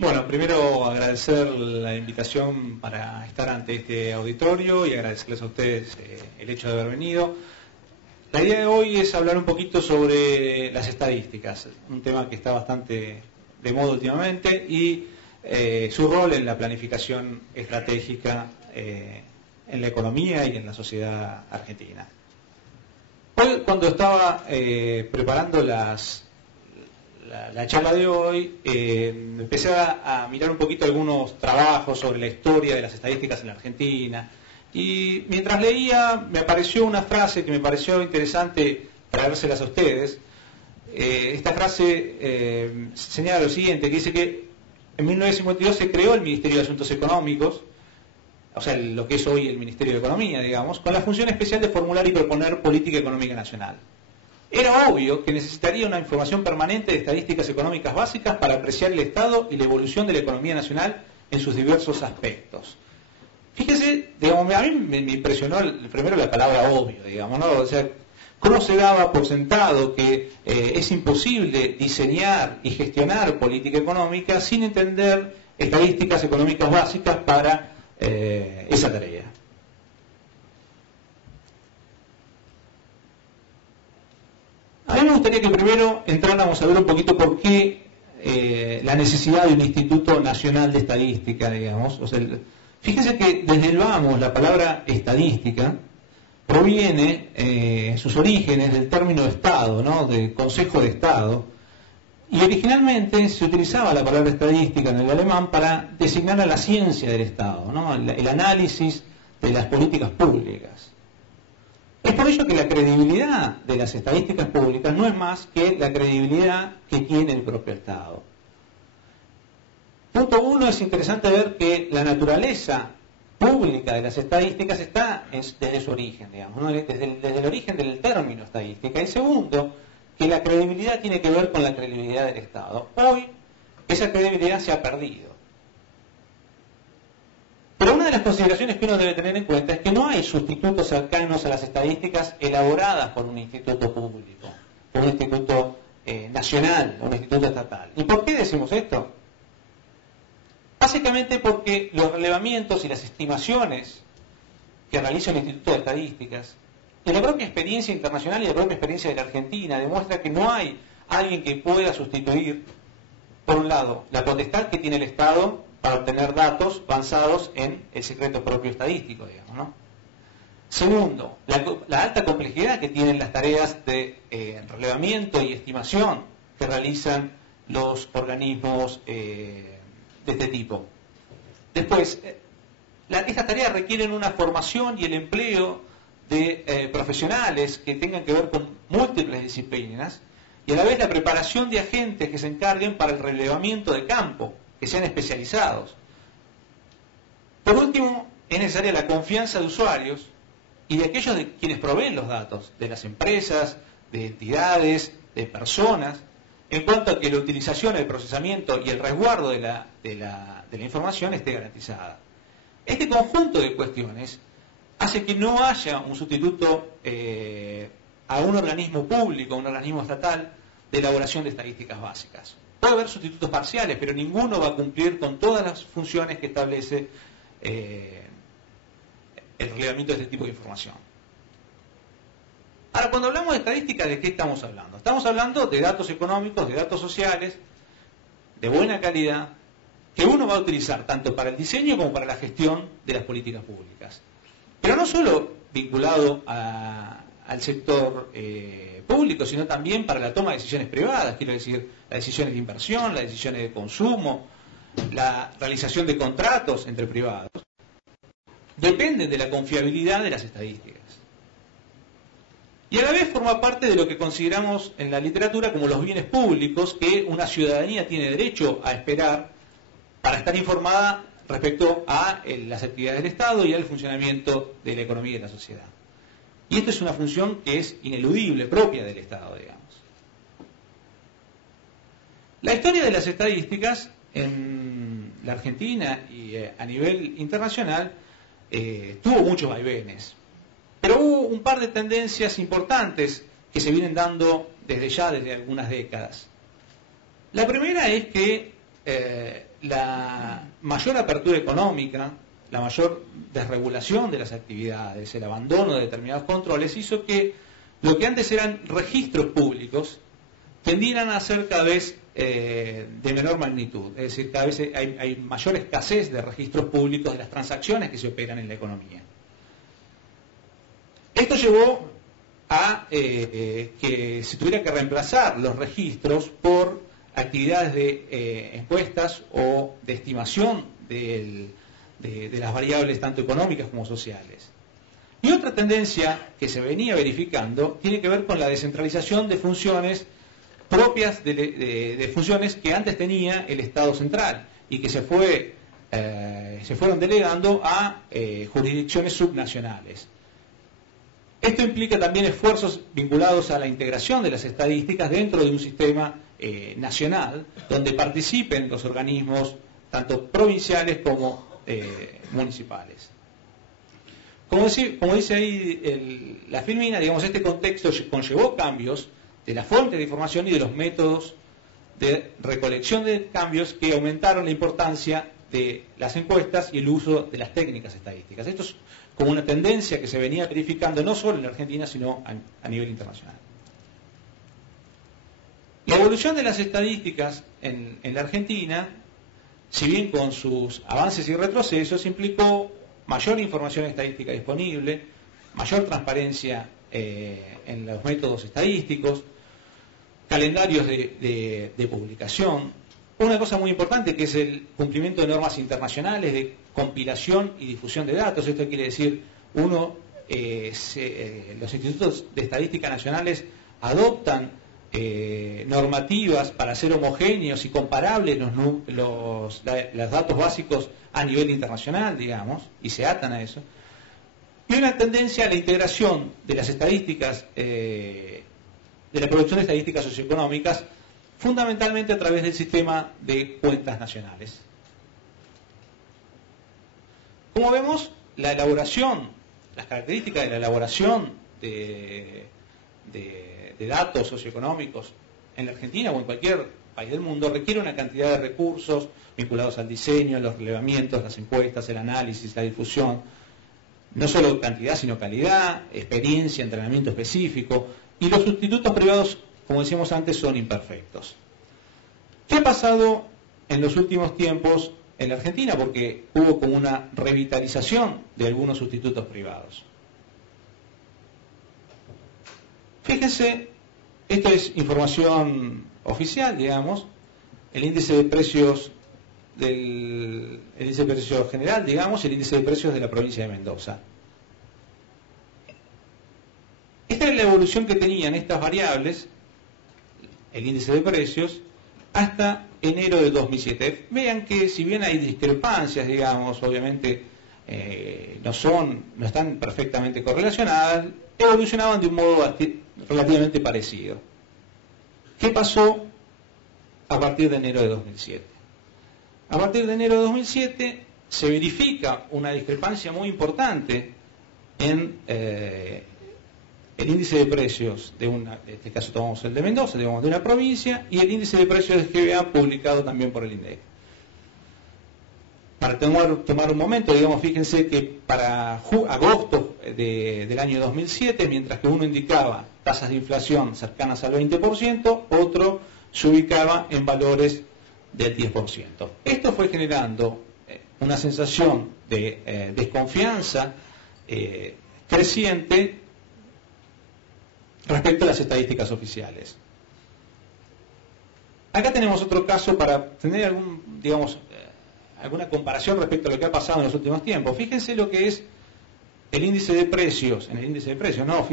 Bueno, primero agradecer la invitación para estar ante este auditorio y agradecerles a ustedes el hecho de haber venido. La idea de hoy es hablar un poquito sobre las estadísticas, un tema que está bastante de moda últimamente, y su rol en la planificación estratégica en la economía y en la sociedad argentina. Hoy, cuando estaba preparando la charla de hoy, empecé a mirar un poquito algunos trabajos sobre la historia de las estadísticas en la Argentina, y mientras leía me apareció una frase que me pareció interesante traérselas a ustedes. Esta frase señala lo siguiente, que dice que en 1952 se creó el Ministerio de Asuntos Económicos, o sea, lo que es hoy el Ministerio de Economía, digamos, con la función especial de formular y proponer política económica nacional. Era obvio que necesitaría una información permanente de estadísticas económicas básicas para apreciar el estado y la evolución de la economía nacional en sus diversos aspectos. Fíjese, digamos, a mí me impresionó primero la palabra obvio, digamos, ¿no? O sea, cómo se daba por sentado que es imposible diseñar y gestionar política económica sin entender estadísticas económicas básicas para esa tarea. A mí me gustaría que primero entráramos a ver un poquito por qué la necesidad de un Instituto Nacional de Estadística, digamos. O sea, fíjense que desde el vamos la palabra estadística proviene, sus orígenes del término Estado, ¿no? Del Consejo de Estado, y originalmente se utilizaba la palabra estadística en el alemán para designar a la ciencia del Estado, ¿no? El análisis de las políticas públicas. Es por ello que la credibilidad de las estadísticas públicas no es más que la credibilidad que tiene el propio Estado. Punto uno, es interesante ver que la naturaleza pública de las estadísticas está desde su origen, digamos, ¿no? desde el origen del término estadística. Y segundo, que la credibilidad tiene que ver con la credibilidad del Estado. Hoy esa credibilidad se ha perdido. Pero una de las consideraciones que uno debe tener en cuenta es que no hay sustitutos cercanos a las estadísticas elaboradas por un instituto público, por un instituto nacional, un instituto estatal. ¿Y por qué decimos esto? Básicamente porque los relevamientos y las estimaciones que realiza el Instituto de Estadísticas, y la propia experiencia internacional y la propia experiencia de la Argentina, demuestra que no hay alguien que pueda sustituir, por un lado, la potestad que tiene el Estado para obtener datos basados en el secreto propio estadístico, digamos, ¿no? Segundo, la alta complejidad que tienen las tareas de relevamiento y estimación que realizan los organismos de este tipo. Después, estas tareas requieren una formación y el empleo de profesionales que tengan que ver con múltiples disciplinas, y a la vez la preparación de agentes que se encarguen para el relevamiento de campo, que sean especializados. Por último, es necesaria la confianza de usuarios y de aquellos de quienes proveen los datos, de las empresas, de entidades, de personas, en cuanto a que la utilización, el procesamiento y el resguardo de la información esté garantizada. Este conjunto de cuestiones hace que no haya un sustituto a un organismo público, a un organismo estatal, de elaboración de estadísticas básicas. Puede haber sustitutos parciales, pero ninguno va a cumplir con todas las funciones que establece el relevamiento de este tipo de información. Ahora, cuando hablamos de estadística, ¿de qué estamos hablando? Estamos hablando de datos económicos, de datos sociales, de buena calidad, que uno va a utilizar tanto para el diseño como para la gestión de las políticas públicas. Pero no solo vinculado al sector público, sino también para la toma de decisiones privadas, quiero decir, las decisiones de inversión, las decisiones de consumo, la realización de contratos entre privados, dependen de la confiabilidad de las estadísticas. Y a la vez forma parte de lo que consideramos en la literatura como los bienes públicos que una ciudadanía tiene derecho a esperar para estar informada respecto a las actividades del Estado y al funcionamiento de la economía y de la sociedad. Y esto es una función que es ineludible, propia del Estado, digamos. La historia de las estadísticas en la Argentina y a nivel internacional tuvo muchos vaivenes, pero hubo un par de tendencias importantes que se vienen dando desde algunas décadas. La primera es que la mayor apertura económica, la mayor desregulación de las actividades, el abandono de determinados controles, hizo que lo que antes eran registros públicos tendieran a ser cada vez de menor magnitud. Es decir, cada vez hay mayor escasez de registros públicos de las transacciones que se operan en la economía. Esto llevó a que se tuviera que reemplazar los registros por actividades de encuestas o de estimación de las variables tanto económicas como sociales. Y otra tendencia que se venía verificando tiene que ver con la descentralización de funciones propias de funciones que antes tenía el Estado central y que se fueron delegando a jurisdicciones subnacionales. Esto implica también esfuerzos vinculados a la integración de las estadísticas dentro de un sistema nacional, donde participen los organismos tanto provinciales como municipales. Como dice ahí la filmina, digamos, este contexto conllevó cambios de la fuente de información y de los métodos de recolección de cambios que aumentaron la importancia de las encuestas y el uso de las técnicas estadísticas. Esto es como una tendencia que se venía verificando no solo en la Argentina, sino a nivel internacional. La evolución de las estadísticas en la Argentina, si bien con sus avances y retrocesos, implicó mayor información estadística disponible, mayor transparencia en los métodos estadísticos, calendarios de publicación. Una cosa muy importante que es el cumplimiento de normas internacionales de compilación y difusión de datos. Esto quiere decir, los institutos de estadística nacionales adoptan normativas para ser homogéneos y comparables los datos básicos a nivel internacional, digamos, y se atan a eso. Y una tendencia a la integración de las estadísticas, de la producción de estadísticas socioeconómicas, fundamentalmente a través del sistema de cuentas nacionales. Como vemos, las características de la elaboración de datos socioeconómicos en la Argentina o en cualquier país del mundo requiere una cantidad de recursos vinculados al diseño, los relevamientos, las encuestas, el análisis, la difusión. No solo cantidad, sino calidad, experiencia, entrenamiento específico. Y los sustitutos privados, como decíamos antes, son imperfectos. ¿Qué ha pasado en los últimos tiempos en la Argentina? Porque hubo como una revitalización de algunos sustitutos privados. Fíjense, esto es información oficial, digamos, el índice de precios general, digamos, el índice de precios de la provincia de Mendoza. Esta es la evolución que tenían estas variables, el índice de precios, hasta enero de 2007. Vean que si bien hay discrepancias, digamos, obviamente no están perfectamente correlacionadas, evolucionaban de un modo relativamente parecido. ¿Qué pasó a partir de enero de 2007? A partir de enero de 2007 se verifica una discrepancia muy importante en el índice de precios en este caso tomamos el de Mendoza, digamos, de una provincia, y el índice de precios de GBA publicado también por el INDEC. Para tomar un momento, digamos, fíjense que para agosto del año 2007, mientras que uno indicaba tasas de inflación cercanas al 20%, otro se ubicaba en valores del 10%. Esto fue generando una sensación de desconfianza creciente respecto a las estadísticas oficiales. Acá tenemos otro caso para tener alguna comparación respecto a lo que ha pasado en los últimos tiempos. Fíjense lo que es el índice de precios, en el índice de precios, ¿no?